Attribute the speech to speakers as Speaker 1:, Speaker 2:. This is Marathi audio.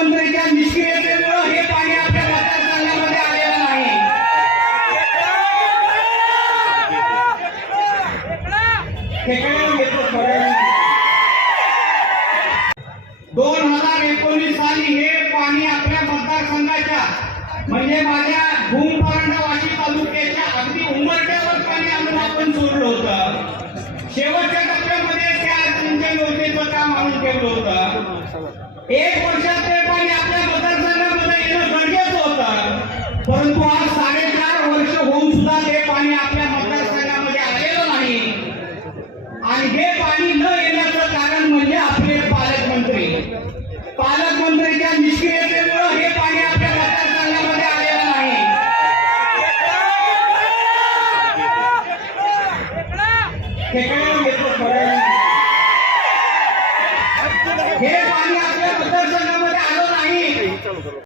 Speaker 1: पालकमंत्र्यांच्या निष्क्रियतेमुळे हे पाणी आपल्या मतदारसंघामध्ये आलेलं नाही. दोन हजार एकोणीस साली हे पाणी आपल्या मतदारसंघाच्या म्हणजे माझ्या भूम परंडा वाशी तालुक्याच्या अगदी उंबरट्यावर पाणी आणून आपण सोडलं होतं. शेवटच्या टप्प्यामध्ये त्या सिंचन योजनेचं काम आणून ठेवलं होतं. एक वर्षात ते पाणी आपल्या मतदारसंघामध्ये येणं गरजेचं होतं परंतु आज साडेचार वर्ष होऊन सुद्धा ते पाणी आपल्या मतदारसंघामध्ये आलेलं नाही. आणि हे पाणी न येण्याचं कारण म्हणजे आपले पालकमंत्री. पालकमंत्रीच्या निष्क्रियतेमुळे हे पाणी आपल्या मतदारसंघामध्ये आलेलं नाही. हे पाणी